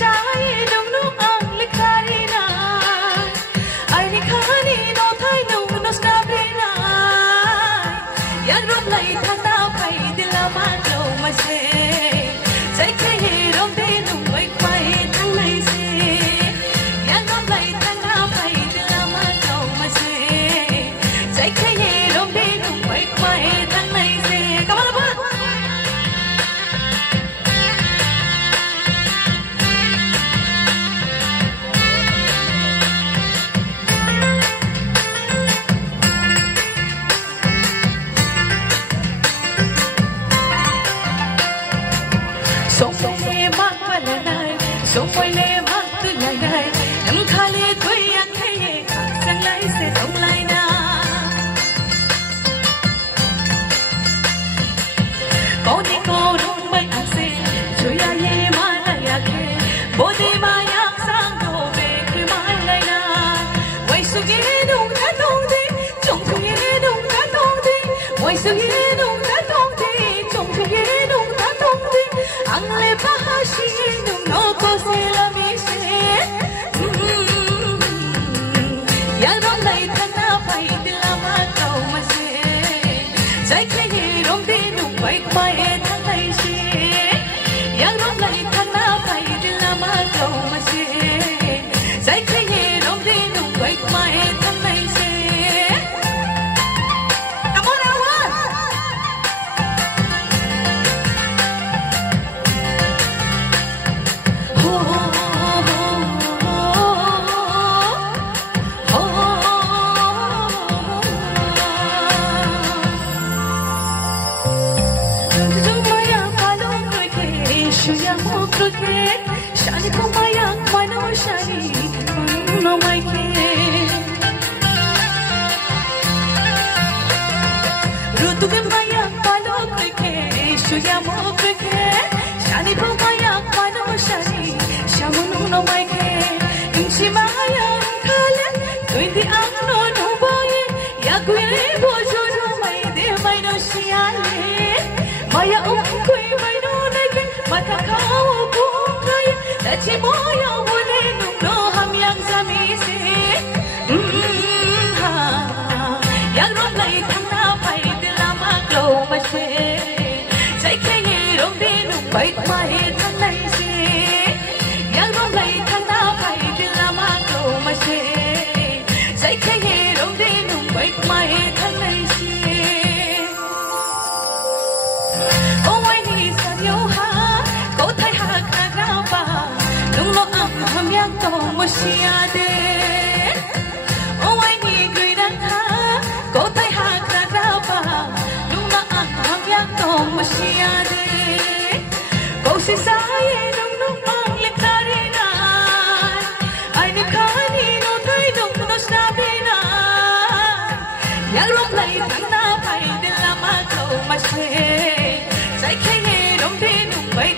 sai nung nung ang likhari na ai ni khani no thai nung no skabe na yan rom lai thang na phai dilama lo ma se sai khai rom de nung wai phai thang lai se yan rom lai thang na phai dilama lo ma se sai khai rom de nung wai phai thang lai se come on ba Sống quay lê mắt tôi lại đây nắm khá lê tôi ăn thấy sang lại sẽ không lại na có đi cô đúng mấy ăn xeជួយអាយមកlạiអាខេបូឌីមកយ៉ាងសាំងទៅពេលគឺមកlại naវៃសុគីនោះថាតងទីចុងគីនោះថាតងទីវៃសុគីនោះថាតងទីចុងគីនោះថាតងទីអងលេបហាស៊ីនោះណូក៏សេឡាមីសេយ៉ាងរំលែកថាណាបៃទីឡាមកទៅមកសេใจแค่ยืนรมดีนุ่งไว้ไม่ทันไรสิยังรมไหลทันหน้าไปดิลามาเก่ามาสิใจแค่ยืนรมดีนุ่งไว้ไม่ทันไรสิ Come on everyone Shani kumaya mano shani no mai ke Rutu ke maya palo ke shuya mo ke Shani kumaya mano shani shamu no mai ke Inchi maya khale tuindi ang no boy ya kwe bojo no mai de mai no shiale maya ukui mai no nake mata khao Chi moyo mule nung no ham yang zami se ha yang rom lai thang na phai dilama klo ma se sai khai rom de nung bai mai thang lai se yang rom lai thang na phai dilama klo ma se sai khai rom de nung bai mai thang lai se oh why ni sa yo ha ko thai ha ka ra ba हम याक तो मुशिया दे ओ आई नी ग्रीडन हा को तै हा करा बा लुना हम याक तो मुशिया दे कोसी साये नुम नुम मांग ले करे ना आई ने खानी नो तै नुम नो स्नाबे ना याक रोम लाई थंगना भाई दिल मा को मशे sai khai rom de नुम bai